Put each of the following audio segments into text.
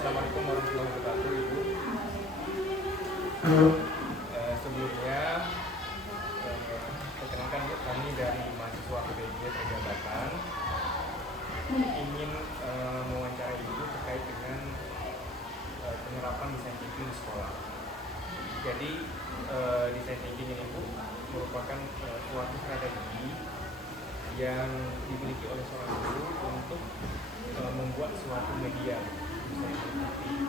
Assalamualaikum warahmatullahi wabarakatuh, Ibu. Sebelumnya, perkenalkan kami dari mahasiswa PPJ Perjabatan ingin mewawancarai Ibu terkait dengan penerapan desain thinking di sekolah. Jadi, desain thinking ini, Bu, merupakan suatu strategi yang dimiliki oleh seorang guru untuk membuat suatu media, misalnya seperti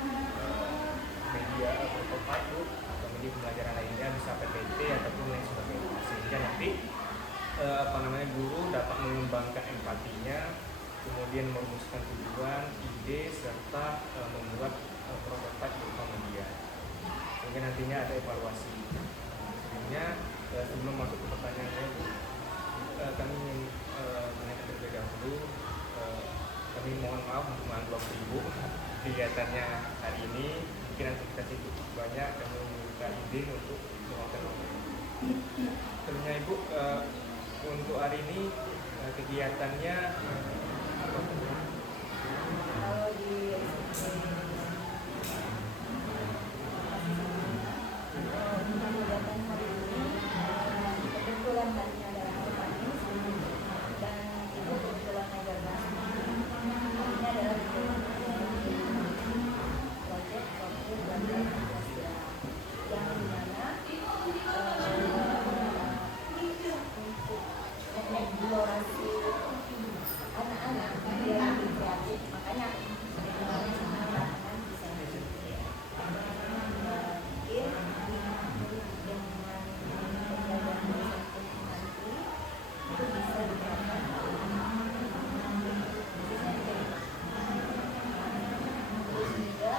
media prototype atau media pembelajaran lainnya, bisa PPT ataupun lain sebagainya, sehingga nanti guru dapat mengembangkan empatinya, kemudian merumuskan tujuan, ide, serta membuat prototype berupa media, sehingga nantinya ada evaluasi. Sebelum masuk ke pertanyaannya, Bu, kami ingin menanyakan terlebih dahulu. Kami mohon maaf untuk mengganggu waktu Ibu kegiatannya hari ini. Mungkin aktivitas Ibu banyak, kami meminta izin untuk melakukan waktu. Tentunya Ibu, untuk hari ini kegiatannya apa saja? Kalau di kegiatan hari ini, kebetulan harinya adalah hari Kamis dan Ibu kebetulan ngajar bahasa. Ini adalah proyek belajar bahasa yang dimana untuk eksplorasi anak-anak yang lebih kreatif, makanya dengan desain thinking. Mungkin dengan pembelajaran desain thinking nanti itu bisa diterapkan khususnya di TK. Terus juga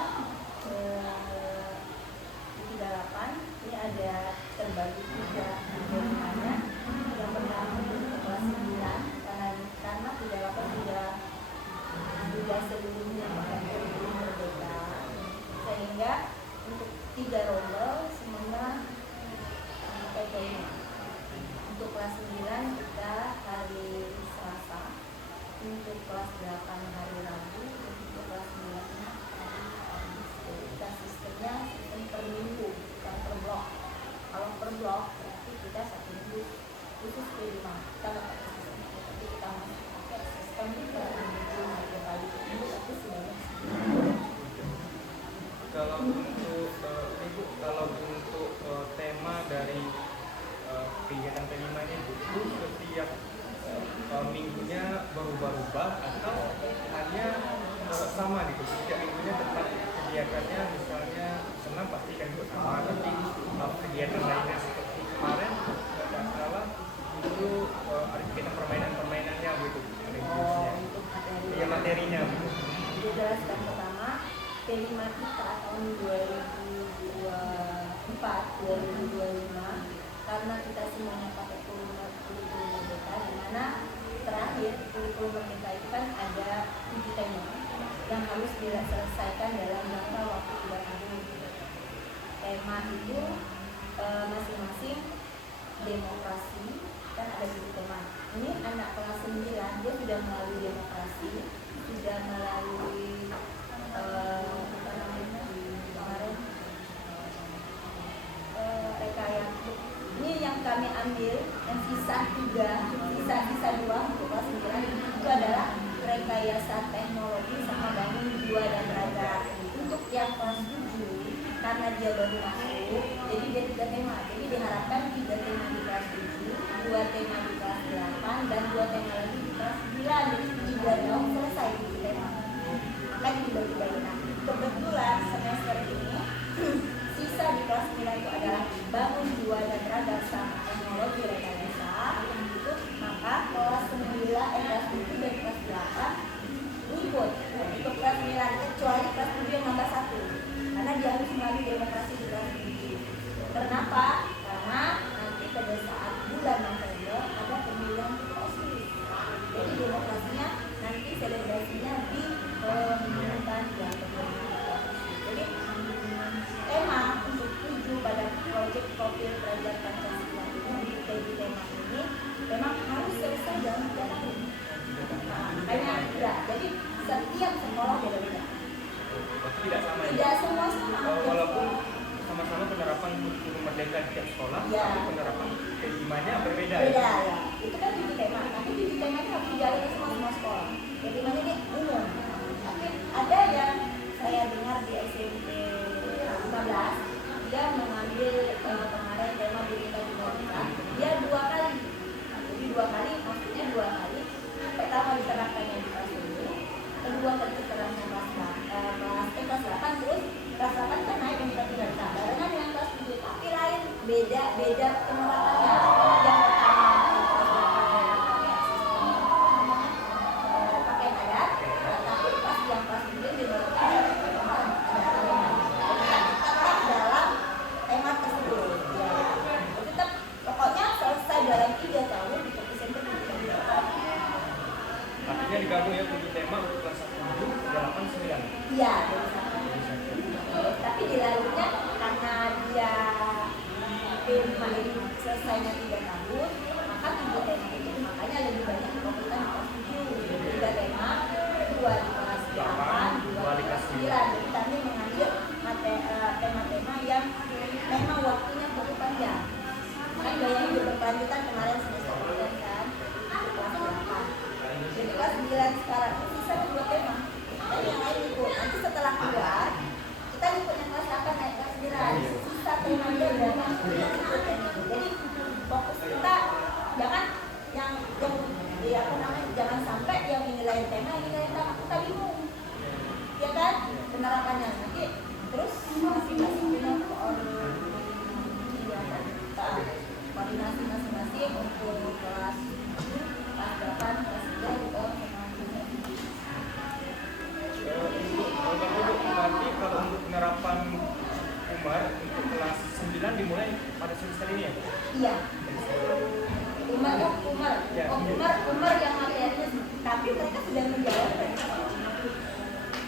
di 38 ini ada terbagi 3 bagiannya. Yang pertama untuk kelas 9 karena 38 sudah seluruhnya pakai kurikulum berbeda, sehingga untuk 3 rombel semuanya pakai tema. Untuk kelas 9 kita hari Selasa, untuk kelas 8 hari Rabu, dan untuk kelas 9 hari Kamis. Kita sistemnya sistem per minggu, bukan per blok. Kalau per blok berarti kita 1 minggu khusus P5. Kita nggak pakai sistem itu, tapi kita masih pakai sistem per minggu, ada kali minggu, tapi sebanyak Kalau untuk Ibu, kalau untuk tema dari kegiatan P5 ini, Bu, itu setiap minggunya berubah-ubah atau hanya sama gitu? Setiap minggunya tetap kegiatannya, misalnya senam pasti kan itu sama, tapi kegiatan lainnya seperti kemarin tidak salah itu ada kegiatan permainan-permainannya gitu, untuk materi. ya materinya gitu. Dijelaskan pertama, P5 kita tahun 2024-2025, karena kita semuanya pakai kurikulum merdeka, di mana terakhir kurikulum merdeka itu kan ada 7 tema yang harus diselesaikan dalam jangka waktu 3 tahun. Tema itu masing-masing demokrasi, kan ada 7 tema. Ini anak kelas 9 dia sudah melalui demokrasi, sudah melalui kemarin rekayasa. Ini yang kami ambil, yang sisa 2 untuk kelas 9 itu adalah rekayasa teknologi sama bangun jiwa dan raga. Untuk yang kelas 7 karena dia baru masuk, jadi dia 3 tema. Jadi diharapkan 3 tema di kelas 7, 2 tema di kelas 8, dan 2 tema lagi di kelas 9. Jadi 3 tahun selesai 7 tema. Makanya dibagi-bagi. Nah, kebetulan semester ini sisa di kelas 9 itu adalah bangun jiwa dan raga sama teknologi rekayasa. Itu maka kelas 7 dan kelas 8 ikut untuk kelas 9, kecuali kelas 7 yang nambah 1 karena dia harus melalui demokrasi di kelas 9. Ya. tapi penerapan P5-nya berbeda. Beda ya. Itu kan 7 tema. Tapi 7 tema itu harus dijalani semua sekolah. P5-nya ini umum. Tapi ada yang saya dengar di SMP 15 dia mengambil kemarin tema Bhinneka Tunggal Ika. Dia 2 kali. Jadi 2 kali, maksudnya 2 kali. Pertama diterapkannya di kelas 7, kedua kali diterapkan kelas 8, terus kelas 8 kan naik Bhinneka Tunggal Ika. Barengan dengan kelas 7, tapi lain, beda penerapannya. Yang pertama pakai ayat, tapi pas yang kelas 7 dibawakan tetap dalam tema tersebut. Ya, tetap pokoknya selesai dalam 3 tahun di SMP. Artinya digabung ya 7 tema untuk kelas 1, 8, 9. Iya, tapi dilalurnya karena dia P5 ini selesainya 3 tahun, maka 7 tema itu makanya lebih banyak difokuskan di kelas 7. 3 tema, 2 di kelas 8, 2 di kelas 9. Jadi kami mengambil tema-tema yang memang waktunya cukup panjang. Kan gaya hidup berkelanjutan kemarin semester 9 kan, di kelas 8. Jadi kelas 9 sekarang itu bisa 2 tema. Dan yang lain ikut. Nanti setelah keluar, kita ikut yang kelas 8 naik kelas 9. Sisa tema dia berapa? Jadi fokus kita jangan jangan sampai yang ini lain tema, kita bingung. Ya kan? Penerapannya nanti terus masing-masing punya koordinasi masing-masing untuk kelas 8, kelas 3 gitu. Nanti kalau untuk penerapan Umar untuk kelas 9 dimulai pada semester ini ya? Iya. Umar yang materinya, tapi mereka sudah menjawab.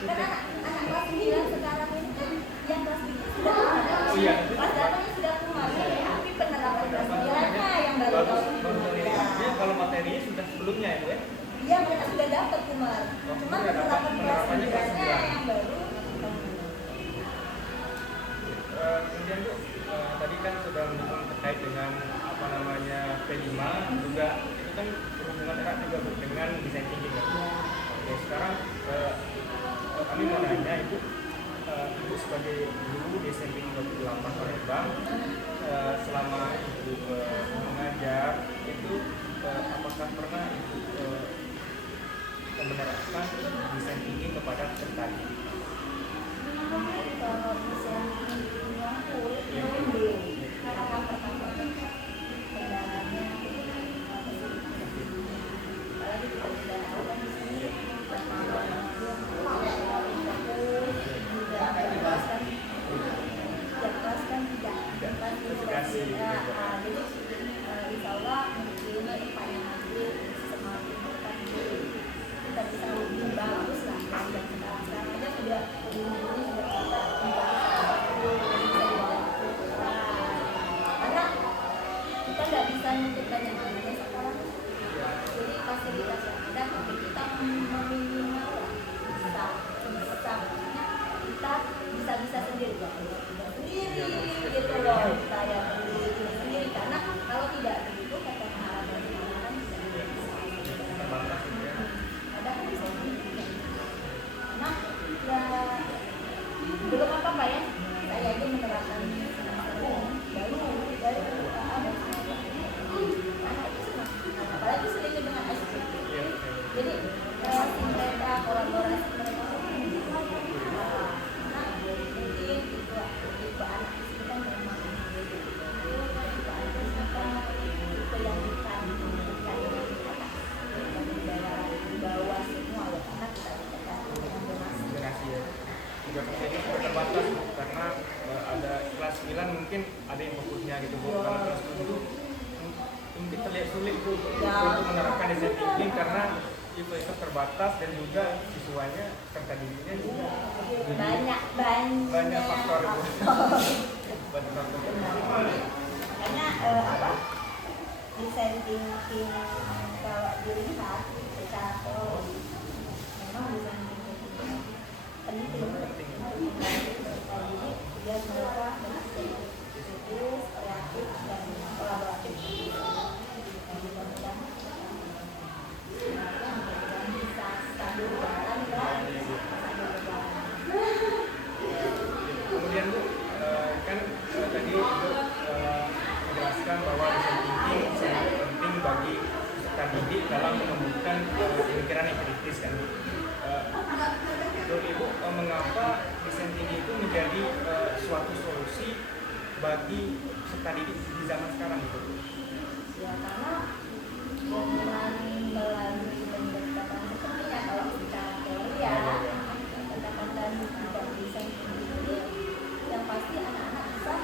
Karena anak kelas 9 sekarang ini kan yang kelas 3 sudah ada. Oh iya. Kelas 8-nya sudah Umar, tapi penerapan kelas 9-nya yang baru tahun ini. Artinya kalau materinya sudah sebelumnya ya Bu ya? Iya, mereka sudah dapat Umar. Cuma penerapan kelas 9-nya yang baru. Kemudian Bu, tadi kan sudah menyinggung terkait dengan P5 juga itu kan berhubungan erat juga dengan desain thinking ya. Oke, sekarang kami mau nanya Ibu sebagai guru di SMP 28 Palembang, selama Ibu mengajar itu apakah pernah Ibu menerapkan desain thinking kepada peserta? Kalau desain thinking yang belum. Karena pertama kendalanya apalagi kita sudah tahu kan di sini pertama jadi insya Allah mungkin depannya nanti semakin depan kita bisa lebih bagus lah yang sekarang aja sudah karena kita nggak bisa menentukan yang namanya sekarang, jadi fasilitas yang ada tapi kita meminimal kita bisa sendiri gitu loh, kita yang sendiri karena kalau tidak begitu kata harapan kan ada kan bisa sendiri karena ya belum apa ya saya aja menerapkan baru ada anak itu senang apalagi seringnya dengan SPP jadi relasi mereka kolaborasi mereka mungkin itu anak itu kan memang itu yang bukan di bawah semua ya karena kita dengan donasi ya. Juga jadi terbatas karena ada kelas 9 mungkin ada yang fokusnya gitu Bu. Kalau kelas 7 mungkin terlihat sulit Bu untuk menerapkan desain thinking karena itu terbatas dan juga siswanya serta dirinya juga banyak faktor Bu. Makanya desain thinking kalau dilihat secara teori memang desain thinking penting jadi biar mereka berhasil kritis, kreatif, dan kolaboratif. Dan mudah-mudahan bisa sambil berjalan dan sambil berjalan. Kemudian Bu, kan tadi Ibu menjelaskan bahwa design thinking sangat penting bagi peserta didik dalam menumbuhkan pemikiran yang kritis kan Bu. Menurut Ibu, mengapa design thinking itu menjadi suatu solusi bagi peserta didik di zaman sekarang itu? Ya karena dengan melalui pendekatan sepertinya kalau kita teori ya, pendekatan bidang desain ini yang pasti anak-anak bisa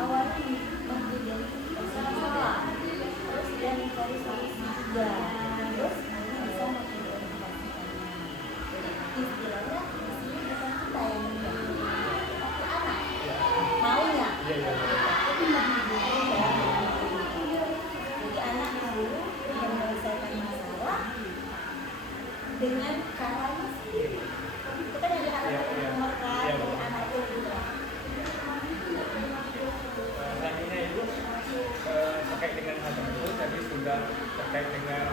awalnya mengidentifikasi masalah, terus dia mencari solusi juga, terus bisa mengidentifikasikannya. Jadi istilahnya di sini bukan kita yang mengidentifikasi, tapi anak maunya. Itu lebih mudah. Jadi anak disuruh menyelesaikan masalah dengan caranya sendiri. Itu kan yang diharapkan mereka dari anak itu gitu. Selanjutnya Ibu terkait dengan hal tersebut tadi sudah terkait dengan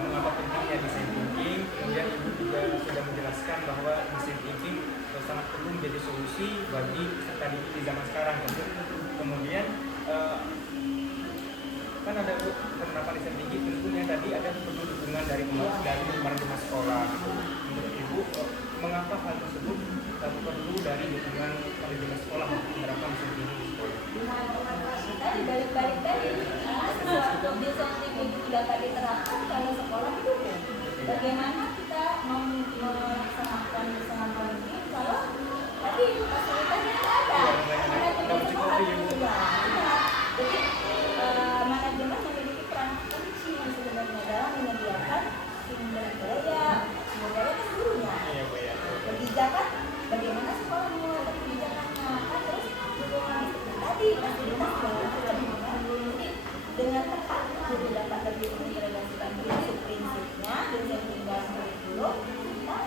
mengapa pentingnya design thinking, kemudian Ibu juga sudah menjelaskan bahwa design thinking sangat perlu menjadi solusi bagi peserta didik di zaman sekarang. Kemudian kan ada penerapan design thinking, tentunya tadi ada perlu dukungan dari manajemen sekolah. Menurut Ibu, mengapa hal tersebut perlu dari dukungan manajemen sekolah untuk menerapkan design thinking di sekolah? Tadi balik-balik tadi, sesuatu desain thinking itu dapat diterapkan kalau sekolah didukung. Bagaimana kita melaksanakan desain thinking kalau tadi fasilitasnya tidak ada, manajemen sekolah juga. Jadi manajemen memiliki peran kunci sebenarnya dalam menyediakan sumber daya kan gurunya. Kebijakan, bagaimana sekolah mengelola kebijakannya, kan terus dukungan tadi fasilitas segala macam. Jadi dengan tepat guru dapat lebih mengintegrasikan prinsip-prinsipnya desain dalam kurikulum kita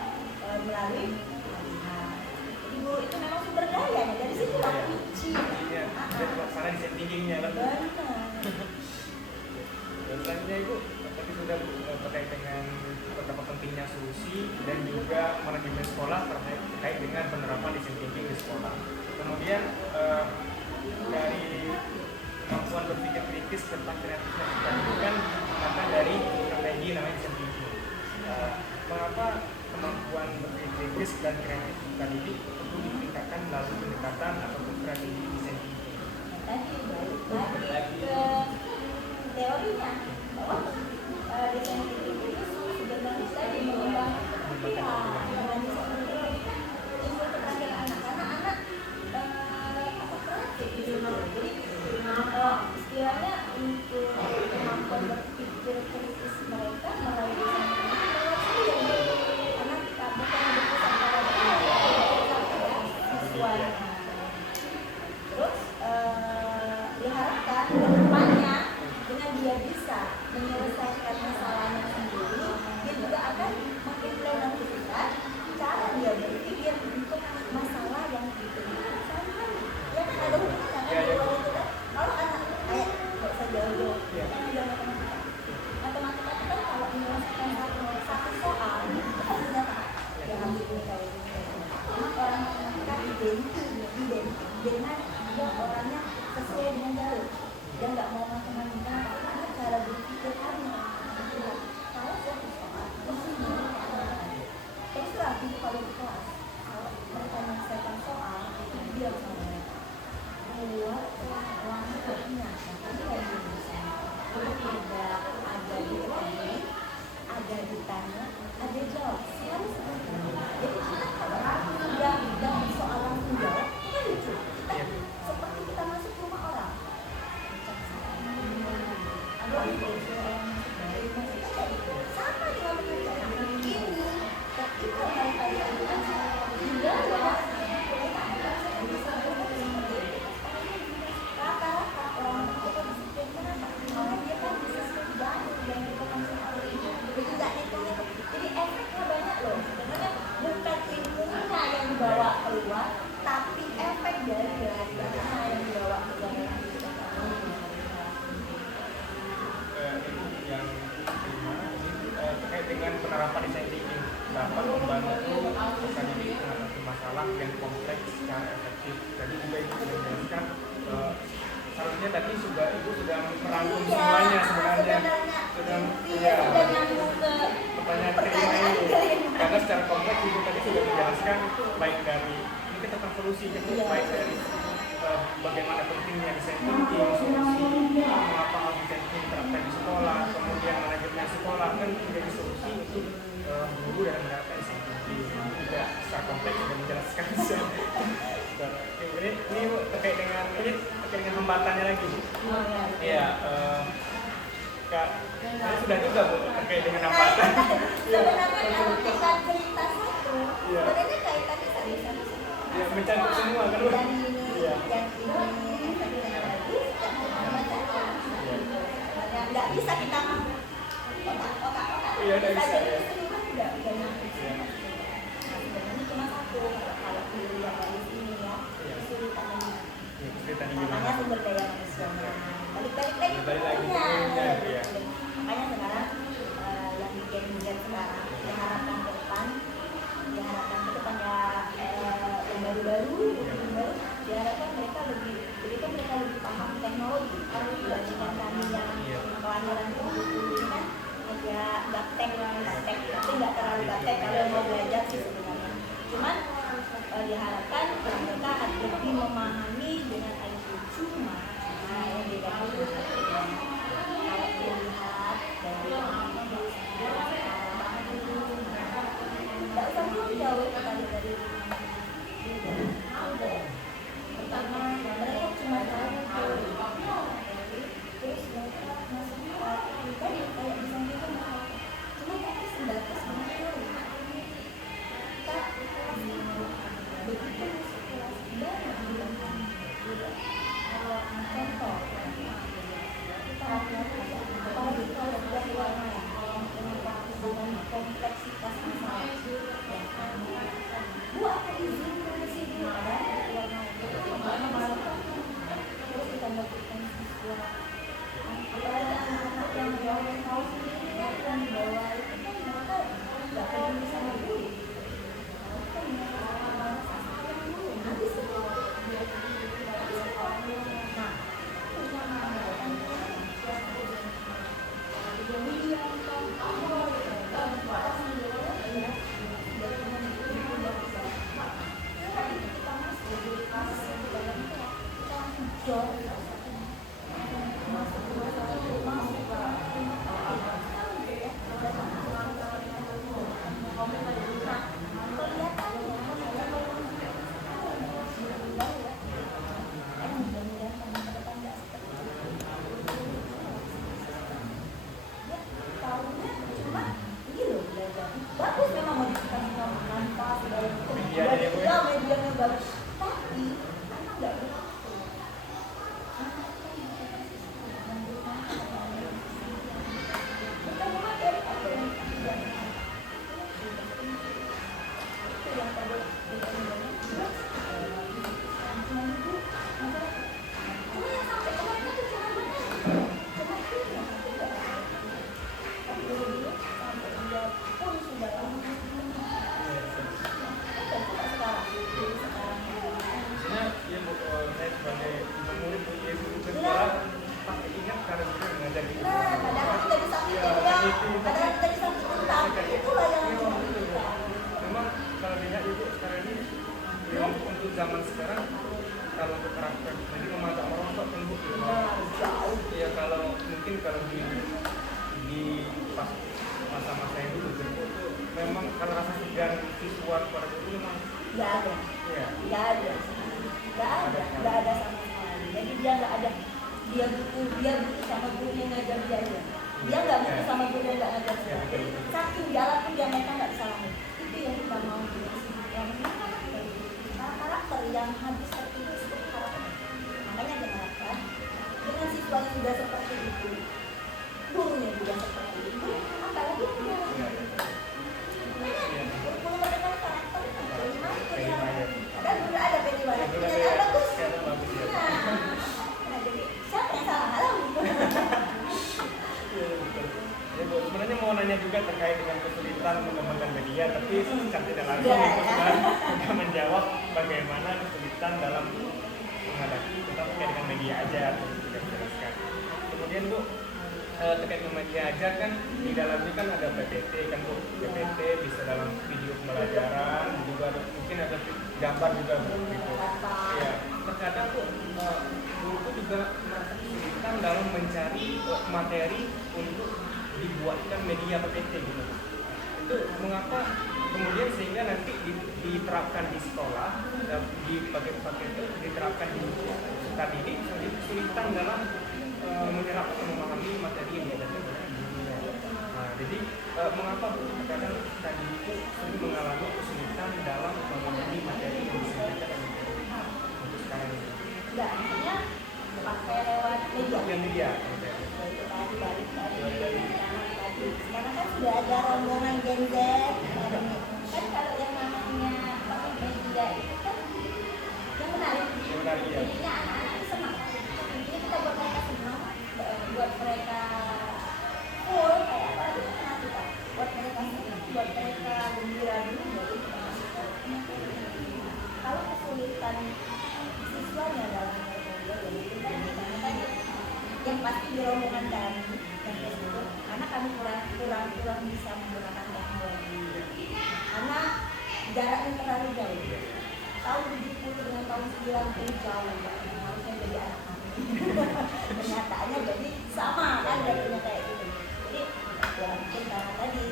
melalui jadi guru itu memang sumber daya dari situ lah kunci. Dari pelaksana desain thinkingnya kan. Dan selanjutnya Ibu tadi sudah terkait dengan betapa pentingnya solusi dan juga manajemen sekolah terkait dengan penerapan desain thinking di sekolah. Kemudian dari kemampuan berpikir kritis tentang kreativitas itu kan maka dari strategi namanya desain thinking. Mengapa kemampuan berpikir kritis dan kreatif tadi perlu ditingkatkan melalui pendekatan ataupun strategi desain thinking? Tadi balik lagi ke teorinya bahwa desain thinking itu sebenarnya tadi mengembangkan pemikiran dengan desain thinking ini kan timbul keterampilan anak karena anak kreatif gitu. Jadi istilahnya untuk kemampuan berpikir kritis mereka melalui desain thinking karena kita bukan berpusat pada siswanya. Terus diharapkan ke depannya dengan dia bisa menyelesaikan masalahnya sendiri, dia juga akan mengimplementasikan cara dia berpikir untuk masalah yang ditemukan sehari-hari. Ya kan ada hubungannya kan itu kan. Kalau anak kayak nggak usah jauh-jauh, yang ajar matematika. Matematika itu kan kalau menyelesaikan satu soal itu kan sudah ya harus kayak gini. Memang orang matematika identik dengan dia orangnya sesuai dengan jalur. Dia nggak mau matematika karena cara berpikir kami kalau suatu soal terserah itu kalau di kelas kalau mereka menyelesaikan soal dia sama mereka buat langkahnya tapi kayak gini ada ditanya ada ditanya ada jawab harus jadi kita kalau udah soal langsung jawab itu kan lucu seperti kita masuk rumah orang sama dengan pekerjaan ini ketika mereka rata-rata orang itu disiplin kenapa? Karena dia kan bisa sebanyak yang kita konsumsi itu tidak hitungnya jadi efeknya banyak loh sebenarnya bukan ilmunya yang dibawa keluar tapi efek dari belajarnya yang dibawa dapat membantu peserta didik mengatasi masalah yang kompleks secara efektif. Tadi juga Ibu sudah menjelaskan harusnya tadi Ibu sudah merangkum semuanya sebenarnya. Sudah nyambung ke pertanyaan kelima ini. Karena secara kompleks Ibu tadi sudah menjelaskan baik dari ini kita tentang solusi itu baik dari bagaimana pentingnya desain thinking, solusi mengapa harus desain thinking diterapkan di sekolah, kemudian manajemen sekolah kan menjadi solusi untuk guru dalam menerapkan desain thinking. Juga secara kompleks sudah menjelaskan. Ini terkait dengan hambatannya lagi. Iya, Kak, saya sudah juga Bu terkait dengan hambatan. Sebenarnya kalau kita cerita satu, sebenarnya kaitannya satu-satu. Ya, mencakup semua kan. Dan ini yang ini efeknya bagus, dan macam nggak bisa kita otak. Iya, nggak bisa ya. Udah nyampe. Sebenarnya cuma satu kalau pilih yang dari sini ya, kesulitannya. Makanya sumber daya manusianya. Balik lagi ke ya. Makanya sekarang yang bikin sekarang diharapkan ke depan ya yang baru-baru diharapkan mereka lebih paham teknologi dibandingkan kami yang kelahiran dulu ini kan ya gaptek tapi nggak terlalu gaptek kalau mau belajar sih sebenarnya. Cuman diharapkan mereka lebih memahami dengan IT. Cuma yang dibantu kalau dilihat dari nggak usah jauh tadi dari pertama mereka cuma tahu terus mereka masuk kayak desain itu cuma tapi sebatas begitu masuk kelas banyak contoh kita apalagi kalau buat warna dengan kompleksitas masalah Bu aku izin sih Bu ada warna malu terus kita lakukan siswa apalagi anak-anak yang jauh tahu sendiri yang di bawah itu kan mereka nggak peduli sama guru kan nanti semua bagus memang modifikasi tanpa segala macam medianya bagus tapi anak nggak zaman sekarang kalau diterapkan jadi memantau orang kok tunggu ya kalau mungkin kalau di pas masa-masa yang dulu itu memang kalau rasa segan siswa pada guru memang nggak ada ya nggak ada sama sekali jadi dia nggak ada dia butuh sama guru yang ngajar dia aja dia nggak butuh sama guru yang nggak ngajar dia jadi saking jalan pun dia mereka nggak disalahin itu yang kita mau yang karakter yang habis terpilih seperti karakter makanya diharapkan dengan siswa yang sudah seperti itu gurunya juga seperti itu apalagi kurikulum dengan karakter ada guru ada penilaian ternyata bagus nah jadi siapa yang salah sebenarnya mau nanya juga terkait dengan kesulitan mengembangkan media, tapi secara tidak langsung Ibu sudah menjawab bagaimana kesulitan dalam menghadapi tentang terkait dengan media ajar, sudah menjelaskan. Kemudian Bu, terkait dengan media ajar kan di dalamnya kan ada PPT kan Bu, PPT bisa dalam video pembelajaran juga mungkin ada gambar juga Bu gitu. Ya, terkadang Bu, guru juga merasa kesulitan dalam mencari materi untuk dibuatkan media PPT gitu. Itu mengapa kemudian sehingga nanti diterapkan di sekolah dan di paket-paket itu diterapkan di peserta didik kesulitan dalam menyerap atau memahami materi yang diajarkan oleh gurunya. Nah, jadi mengapa kadang tadi itu sering mengalami kesulitan dalam memahami materi yang disampaikan untuk sekarang ini? Enggak, artinya pakai lewat media. Media. Itu tadi balik dari tadi. Sekarang kan sudah ada rombongan Gen Z. Kan kalau yang namanya pakai media itu kan yang menarik. Ya. Jadinya anak-anak itu senang. Jadi kita buat mereka senang, buat mereka full kayak apa gitu kan kita. Buat mereka senang, buat mereka gembira dulu baru kita masuk ke materi. Kalau kesulitan siswanya dalam media itu tadi karena tadi yang pasti di rombongan kami yang tersebut karena kami kurang bisa menggunakan teknologi karena jaraknya terlalu jauh. Tahun 70 dengan tahun 90 jauh harusnya jadi anak kami. Kenyataannya jadi sama kan jadinya kayak gitu. Jadi ya mungkin karena tadi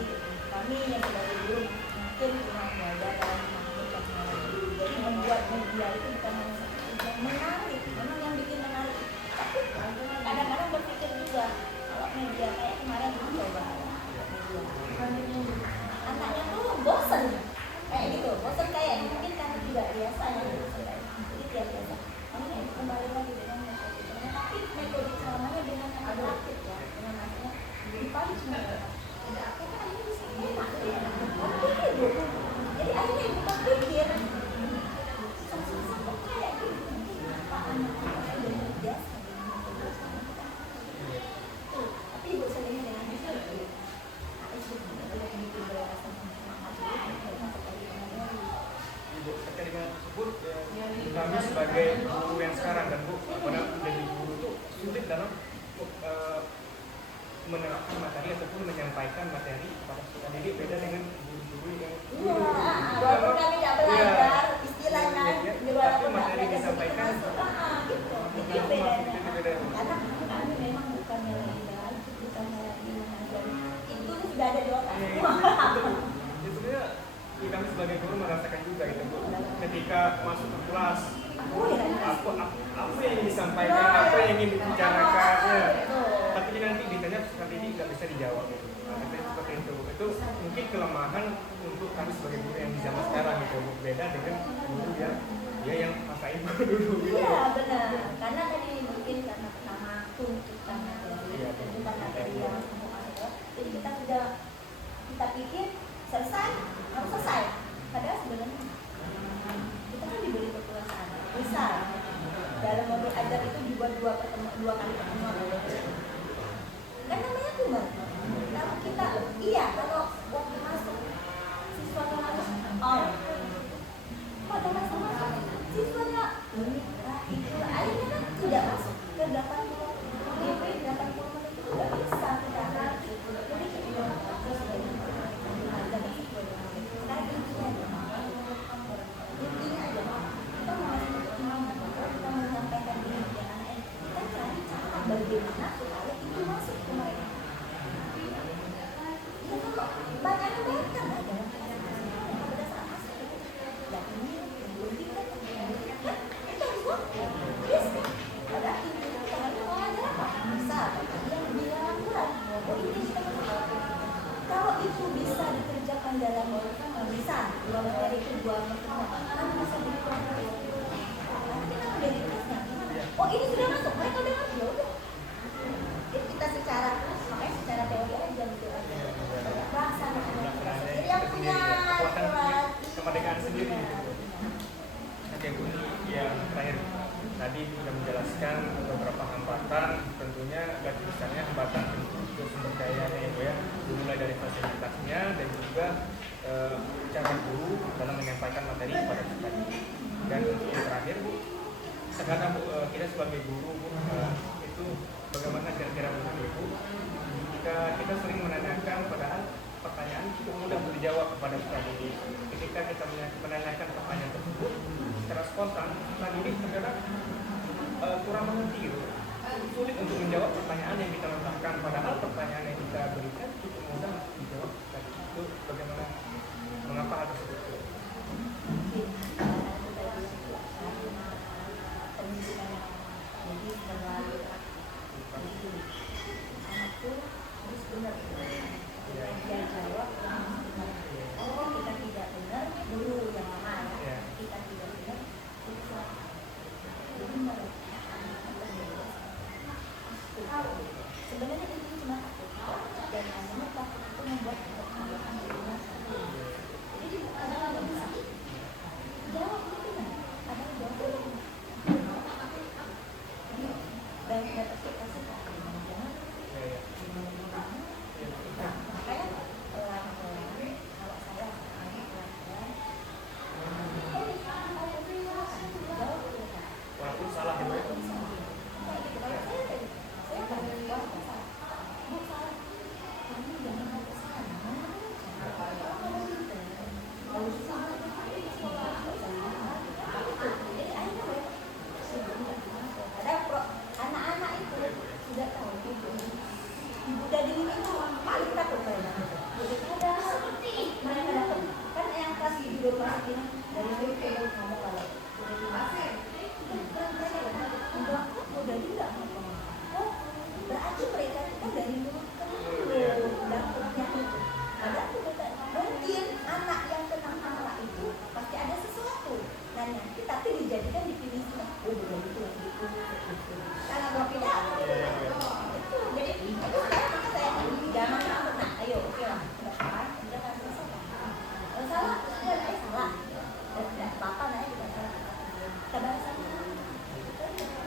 kami yang sebagai guru mungkin kurang belajar dalam memahami teknologi. Jadi membuat media itu bukan yang menarik, memang yang bikin menarik. Tapi kadang-kadang berpikir juga kalau media kayak kemarin itu coba media anaknya tuh bosen kayak gitu, bosen kayak mungkin karena tidak biasa ya jadi tidak biasa. Kami kembali lagi dengan metode, tapi metode ceramahnya dengan yang aktif ya, dengan maksudnya dipacu semua. Tidak aku kan ini bisa enak ya, jadi akhirnya ibu pikir sosok kayak gitu Pak anak udah biasa tapi ibu seringnya dengan itu Ibu terkait dengan tersebut kami sebagai guru yang sekarang dan Bu pada menjadi guru itu sulit dalam menerapkan materi ataupun menyampaikan materi kepada peserta didik beda dengan guru-guru yang walaupun kami tidak belajar istilahnya di luar tapi materi disampaikan gitu itu bedanya karena kami memang bukannya legal bukannya lagi mengajar itu sudah ada di otak itu sebenarnya kami sebagai guru merasakan juga gitu Bu ketika masuk ke kelas apa yang disampaikan apa yang ingin dibicarakan ya. Tapi nanti ditanya seperti ini nggak bisa dijawab gitu. Nah, seperti itu mungkin kelemahan untuk kami sebagai guru yang di zaman sekarang gitu beda dengan guru yang masa itu dulu gitu. Iya benar karena tadi mungkin karena pertama tuntutan materi yang semua ada jadi kita pikir harus selesai padahal sebenarnya kita kan diberi kekuasaan misal dalam mobil ajar itu dibuat dua kali pertemuan kan namanya tumbang kalau kita kalau waktu masuk siswanya harus on pada masa masuk siswanya itu akhirnya kan tidak masuk ke 80 menit itu tidak bisa kita jadi kita intinya aja kita menyampaikan ini ke anak kita cari cara bagaimana supaya itu masuk ke mereka ya kalau banyak yang bayangkan lah dalam pada saat masuk dan ini belum kita itu harus waktu yes kan padahal intinya kita harus mengajar apa bisa yang bilang kurang ini kita kalau itu bisa dikerjakan dalam bisa dua materi itu dua pertemuan kan bisa dibuat nanti kita udah di kelasnya oh ini sudah masuk mereka udah masuk ya udah kita secara teori aja gitu aja pelaksanaan jadi yang punya kemerdekaan sendiri gitu. Oke Bu ini yang terakhir tadi sudah menjelaskan beberapa hambatan tentunya dan misalnya hambatan untuk sumber dayanya ya Bu ya mengajarkan materi kepada peserta didik. Dan yang terakhir Bu, sekarang Bu, kita sebagai guru Bu, itu bagaimana kira-kira menurut Ibu jika kita sering menanyakan padahal pertanyaan cukup mudah untuk dijawab kepada peserta didik. Ketika kita menanyakan pertanyaan tersebut secara spontan, peserta didik terkadang kurang mengerti gitu. Sulit untuk menjawab pertanyaan yang kita lontarkan, padahal pertanyaan yang kita berikan cukup mudah untuk dijawab. Tadi itu bagaimana, mengapa hal tersebut? Jadi selalu anak tuh harus benar. Dia jawab oh kita tidak benar dulu yang lama ya. Kita tidak benar itu salah. Jadi menurut sebenarnya itu cuma takut dan akhirnya takut itu membuat pertanyaan dirinya sendiri. Jadi ada yang bisa jawab itu benar, ada yang jawab itu dan kita kasih jangan makanya pelan-pelan kalau saya Walaupun salah ya Bu. Anak-anak itu sudah tahu ibu dari ini itu paling takut mereka. Ada mereka dapat kan yang kelas di kelas ini dari itu kamu kalau udah udah tidak oh berarti mereka kan dari dulu dapatnya itu ada tuh mungkin anak yang kenal anak itu pasti ada sesuatu nanya tapi dijadikan definisi oh bukan itu karena mau pindah itu jadi itu sekarang maka saya jangan takut nah ayo oke lah udah kan selesai kalau salah sudah salah dan bapak nanya juga salah sabar saja.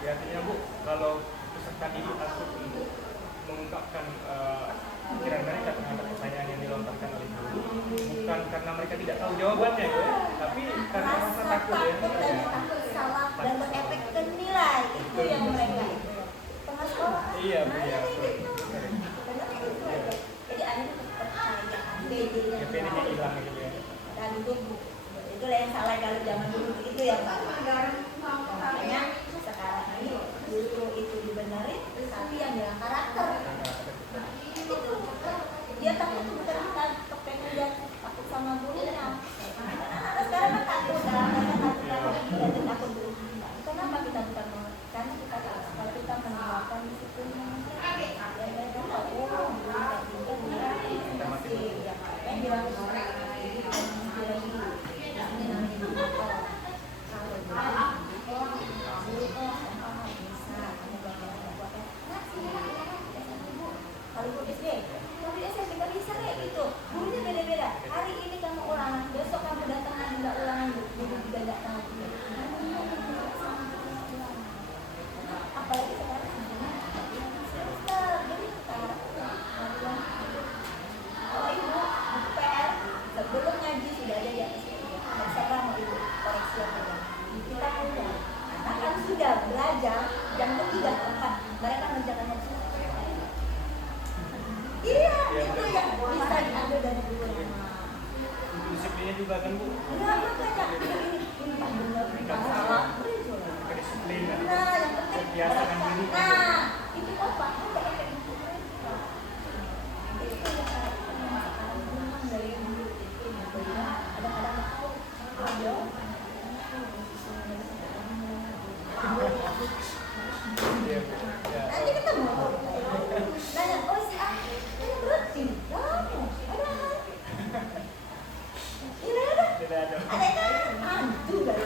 Ya, artinya Bu, kalau peserta didik takut untuk mengungkapkan pikiran mereka terhadap pertanyaan yang dilontarkan oleh guru, bukan karena mereka tidak tahu jawabannya ya, tapi karena rasa takut ya. Dan takut salah dan berefek ke nilai itu yang mereka tengah sekolah. Iya Bu ya. Jadi akhirnya kepercayaan PD-nya hilang gitu ya. dan itu yang salah kalau zaman dulu itu yang makanya sekarang ini justru itu dibenerin tapi yang bilang karakter itu dia takut bukan kita kepengen dia takut sama gurunya anak sekarang kan takut takut dulu kenapa kita bukan karena kita kalau kita mendengarkan disiplinnya ya mereka tahu oh kita masih ya yang bilang kalau SD, kalau di SMP nggak bisa kayak gitu. Gurunya beda-beda. Hari ini kamu ulangan, besok kamu datang lagi nggak ulangan, guru juga nggak tahu. Apalagi sekarang semester, jadi sekarang kalau ibu PR sebelum ngaji sudah ada di atas itu. Terserah mau ibu koreksi apa kita punya. Anak kan sudah belajar jam 3 mereka mengerjakan semua. Iya, itu yang bisa diambil dari guru lama. Disiplinnya juga kan Bu? Enggak, makanya ini benar salah. Kedisiplin kan? Nah, yang penting kebiasaan diri. Nah, itu apa? Ada efek itu mereka. Itu yang sekarang dari dulu itu kadang-kadang ada nanti ketemu nanya oh si A ini berarti kamu ada Tidak ada. kan hantu dari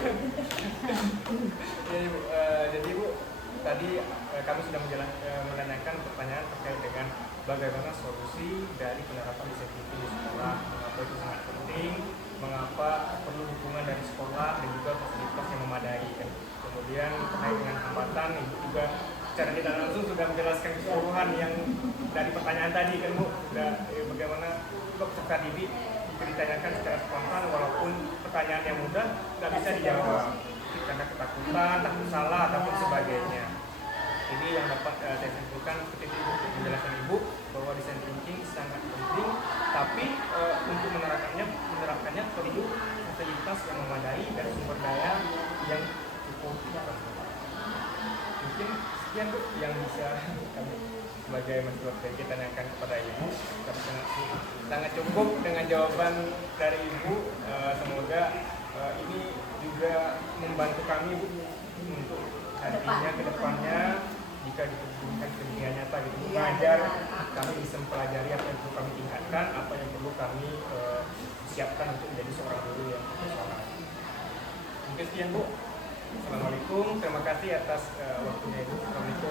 Jadi Bu, tadi kami sudah menanyakan pertanyaan terkait dengan bagaimana solusi dari penerapan disiplin di sekolah, mengapa itu sangat penting, mengapa perlu dukungan dari sekolah dan juga fasilitas yang memadai. Kemudian terkait dengan hambatan, Ibu juga secara tidak langsung sudah menjelaskan keseluruhan yang dari pertanyaan tadi kan Bu, sudah bagaimana peserta didik ditanyakan secara spontan, walaupun pertanyaan yang mudah nggak bisa dijawab karena ketakutan, takut salah ataupun sebagainya. Jadi yang dapat saya simpulkan seperti itu penjelasan Ibu, bahwa design thinking sangat penting, tapi untuk menerapkannya perlu fasilitas yang memadai dan sumber daya yang cukup. Mungkin sekian Bu yang bisa kami sebagai mahasiswa PG tanyakan kepada Ibu. Kami sangat cukup dengan jawaban dari Ibu. Semoga ini juga membantu kami Bu untuk nantinya ke depannya jika diberikan kepentingan nyata gitu, mengajar kami bisa mempelajari apa yang perlu kami tingkatkan, apa yang perlu kami siapkan untuk menjadi seorang guru yang profesional. Mungkin sekian Bu. Assalamualaikum, terima kasih atas waktunya Ibu. Assalamualaikum.